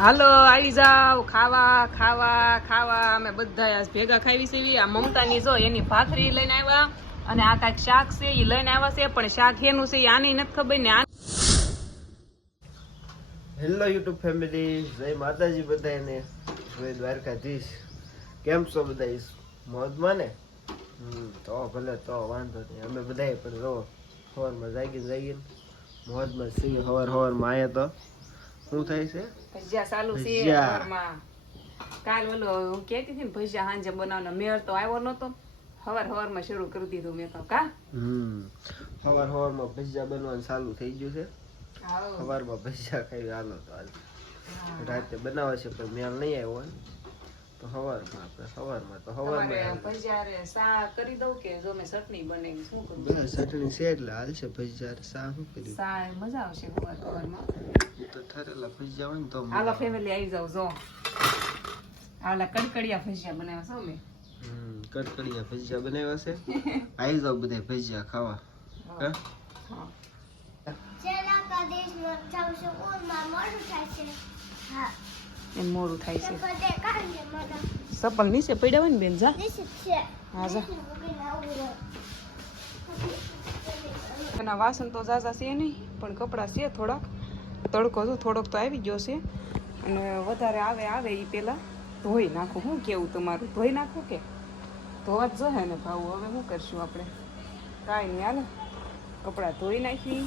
હાલો, આવી જાવ ખાવા ખાવા ખાવા. અમે બધા ભેગા ખાવી છે આ મમતાની જો એની ભાખરી લઈને આવ્યા. અને આ કાંઈક શાક છે એ લઈને આવ્યા છે, પણ શાક એનું છે આની નથી ખબર ને આ હેલો યુટ્યુબ ફેમિલી જય માતાજી બધાને જય દ્વારકાધીશ. કેમ છો બધા મોજમાં ને? તો ભલે, તો વાંધો નહીં. અમે બધાએ પણ રહો સવારમાં જાગીને જાગીને મોજમાં છીએ હવાર હવારમાં આયા તો. શું થાય છે? ભજીયા ચાલુ છે ઘરમાં કાલ ઓલો હું કેતી હતી ને ભજીયા હાંજે બનાવવાનો. મેળ તો આવ્યો નતો હવાર હવારમાં શરૂ કરી દીધું મેં તો કા? હવાર સવાર સવારમાં ભજીયા બનવાનું ચાલુ થઈ ગયું છે. હવારમાં ભજીયા ખાઈ હાલો તો હાલ. રાતે બનાવે છે પણ મેળ નહીં આવ્યો તો સવારમાં આપણે સવારમાં તો હવાર સવારમાં ભજીયા સા કરી દઉં કે જો મેં ચટણી બનાવી શું કરું? બસ ચટણી છે એટલે હાલશે ભજીયા સા શું કરી સા મજા આવશે હવાર હવારમાં. તો ભજીયા હોય ને તો હાલો ફેમિલી આવી જાવ જો. આલા કડકડિયા ભજીયા બનાવ્યા છો મેં. હમ કડકડિયા ભજીયા બનાવ્યા છે. આવી જાવ બધા ભજીયા ખાવા. હા. મોડું થાય છે. એમ મોડું થાય છે. બધે કાંગે મને. સપલ નીચે પડ્યા હોય ને બેન જા. હા જા. વાસણ તો ઝાઝા છે નહીં પણ કપડાં છે થોડાક. તડકો તો થોડોક તો આવી ગયો છે. અને વધારે આવે આવે એ પહેલાં ધોઈ નાખું શું કેવું તમારું? ધોઈ નાખું કે? ધોવા જ જશે ને ભાવ હવે શું કરશું આપણે? કાંઈ નહીં હાલે. કપડાં ધોઈ નાખી.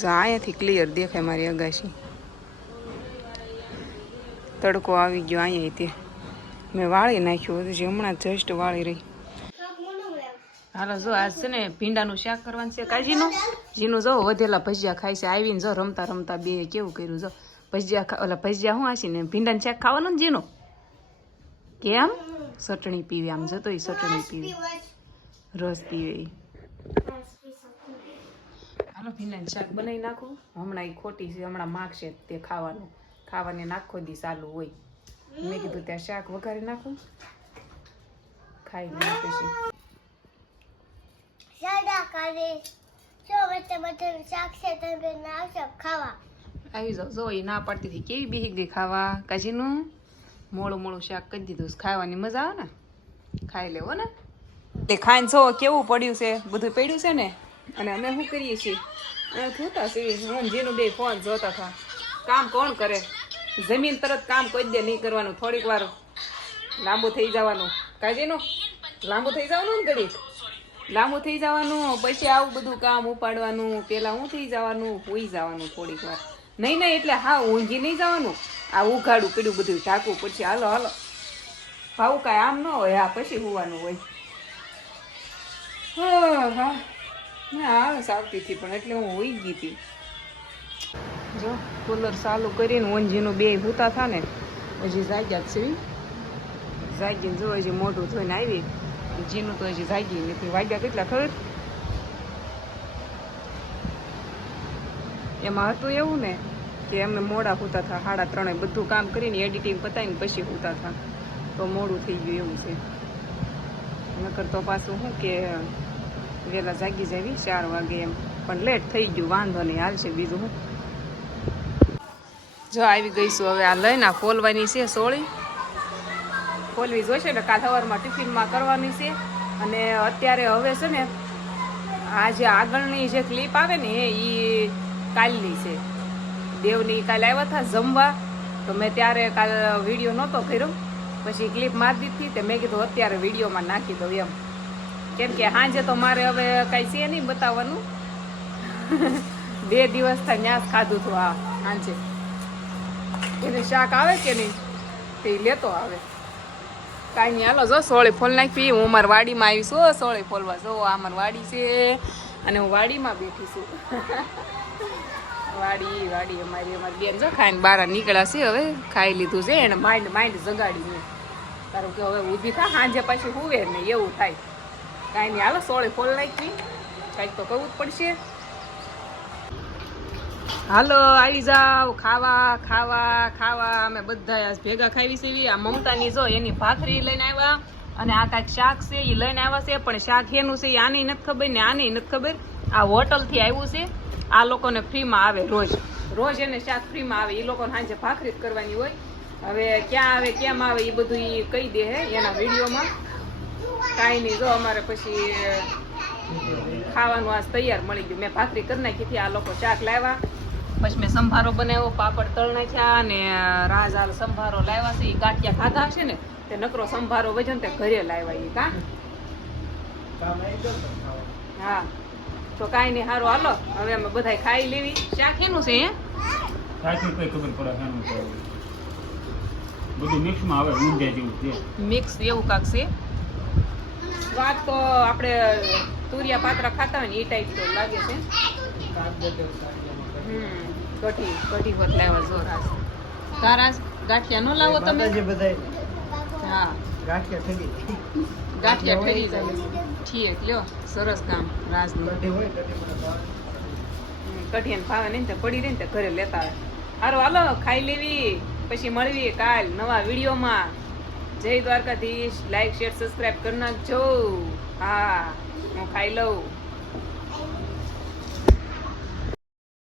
જા, અહીંયાથી ક્લિયર દેખાય મારી અગાશી તડકો આવી ગયો અહીંયા તે મેં વાળી નાખ્યું હજી હમણાં જસ્ટ વાળી રહે. હાલો જો આજ છે ને ભીંડાનું શાક કરવાનું છે કાજીનું. જીનું જો વધેલા ભજીયા ખાય છે આવીને જો રમતા રમતા બે કેવું કર્યું જો ભજીયા ખા- ઓલા ભજીયા હું આશી ને ભીંડાનું શાક ખાવાનું ને જીનું? કેમ? ચટણી પીવી આમ જતો ચટણી પીવી. રસ પીવે. હાલો ભીંડાનું શાક બનાવી નાખું. હમણાં એ ખોટી છે હમણાં માગશે તે ખાવાનું. ખાવાની નાખો દી ચાલુ હોય. મેં કીધું ત્યાં શાક વઘારી નાખું. ખાઈ નાખીશું કરી જો વચ્ચે શાક છે તમે આવશો ખાવા. આવી જાઓ જો એ ના પાડતી હતી. કેવી બેહી ગઈ ખાવા? કાજીનું મોડું મોડું શાક કરી દીધું ખાવાની મજા આવે ને? ખાઈ લેવો ને? તે ખાઈને જો કેવું પડ્યું છે બધું પડ્યું છે ને? અને અમે શું કરીએ છીએ? અમે જોતા છીએ હું જેનું બે ફોન જોતા હતા. કામ કોણ કરે? જમીન તરત કામ કોઈ દે નહીં કરવાનું. થોડીક વાર લાંબુ થઈ જવાનું. કાજીનું? લાંબુ થઈ જવાનું ને ઘડીક? લાંબુ થઈ જવાનું, પછી આવું બધું કામ ઉપાડવાનું, પેલા હું થઈ જવાનું, હોઈ જવાનું થોડીક વાર. નહીં નહીં, એટલે હા, ઊંઘી નહીં જવાનું. આ ઉઘાડું, પીડું બધું ઢાંકવું પછી હાલો હાલો. ભાવ કાંઈ આમ ન હોય, હા, પછી હોવાનું હોય. હા ના આળસ આવતી હતી પણ, એટલે હું હોઈ ગઈ હતી. જો, કુલર ચાલુ કરીને ઊંઘીનું બે હૂતા થા ને હજી જાગ્યા જ છે. જાગીને જો, હજી મોઢું થઈને આવી. જીનું તો હજી જાગી નથી. વાગ્યા કેટલા ખબર? એમાં હતું એવું ને કે અમે મોડા હોતા હતા સાડા ત્રણે બધું કામ કરીને એડિટિંગ પતાવીને પછી હોતા હતા તો મોડું થઈ ગયું એવું છે. નકર તો પાછું શું કે વહેલા જાગી જવી, ચાર વાગે એમ. પણ લેટ થઈ ગયું, વાંધો નહીં હાલશે બીજું શું? જો આવી ગઈશું હવે આ લઈને, આ ખોલવાની છે સોળી. ખોલવી જોઈશે ને કાલ સવારમાં ટિફિનમાં કરવાની છે. અને અત્યારે હવે છે ને, આ જે આગળની જે ક્લિપ આવે ને, એ કાલની છે. દેવની કાલે આવ્યા હતા જમવા. તો મેં ત્યારે કાલ વીડિયો નહોતો કર્યો. પછી ક્લિપ મારી દીધી તે મેં કીધું અત્યારે વિડીયોમાં નાખી દઉં એમ. કેમ કે સાંજે તો મારે હવે કાંઈ છે નહીં બતાવવાનું. બે દિવસ થાય ન્યાસ ખાધું હતું આ સાંજે એને શાક આવે કે નહીં, તે લેતો આવે. કાંઈ નહીં. હાલો, જો સોળે ફોલ નાખી. હું મારી વાડીમાં આવી છું. સોળી ફોલવા. જો, આ મારી વાડી છે. અને હું વાડીમાં બેઠી છું. વાડી વાડી અમારી અમારી બેન. જો, ખાઈને બહાર નીકળ્યા છે હવે. ખાઈ લીધું છે. એને માઇન્ડ માઇન્ડ જગાડી મેં તારું કે હવે ઊભી થા. સાંજે પાછી હુવે ને એવું થાય. કાંઈ નહીં. હાલો, સોળે ફોલ નાખી. કાંઈક તો કરવું જ પડશે. હાલો, આવી જાવ ખાવા ખાવા ખાવા. અમે બધા ભેગા ખાવી છે આ મમતાની જો એની ભાખરી લઈને આવ્યા અને આ કાંઈક શાક છે એ લઈને આવ્યા છે, પણ શાક એનું છે આની નથી ખબર ને આની નથી ખબર. આ હોટલથી આવ્યું છે. આ લોકોને ફ્રીમાં આવે રોજ. રોજ એને શાક ફ્રીમાં આવે. એ લોકોને સાંજે ભાખરી જ કરવાની હોય. હવે ક્યાં આવે, કેમ આવે એ બધું એ કહી દે હે એના વિડીયોમાં. કાંઈ નહીં, જો અમારે પછી ખાવાનું આજ તૈયાર મળી ગયું. મેં ભાખરી કરી નાખી હતી. આ લોકો શાક લાવ્યા. પછી મેં સંભારો બનાવ્યો પાપડ તળ નાખ્યા અને રાજ હાલ સંભારો લાવ્યા છે. એ ગાંઠિયા ખાધા હશે ને તે નકરો સંભારો વજન તે ઘરે લાવ્યા એ કા. હા. તો કાંઈ નહીં સારું હાલો. હવે અમે બધા ખાઈ લેવી. શાક એનું છે બધું મિક્સમાં આવે ઊંધિયા જેવું છે. મિક્સ એવું કાંક છે? સ્વાદ તો આપણે તુરિયા પાત્રા ખાતા હોય ને એ ટાઈપ તો લાગે છે. કઢી કઢી વધ લાવ્યા જો રાસ તારાસ ગાંઠિયા નો લાવો તમે? બધા હા. ગાંઠિયા ઠગી. ગાંઠિયા ઠગી જાય. ઠીક લ્યો સરસ કામ રાજનું કઢી હોય કઢી ભાવે. કઢિયાને નહીં ને પડી રહી ને ઘરે લેતા આવે. સારું હાલો ખાઈ લેવી પછી મળવી કાલ નવા વિડીયોમાં. જય દ્વારકાધીશ લાઈક શેર સબસ્ક્રાઇબ કરી નાખજો. હા હું ખાઈ લઉં.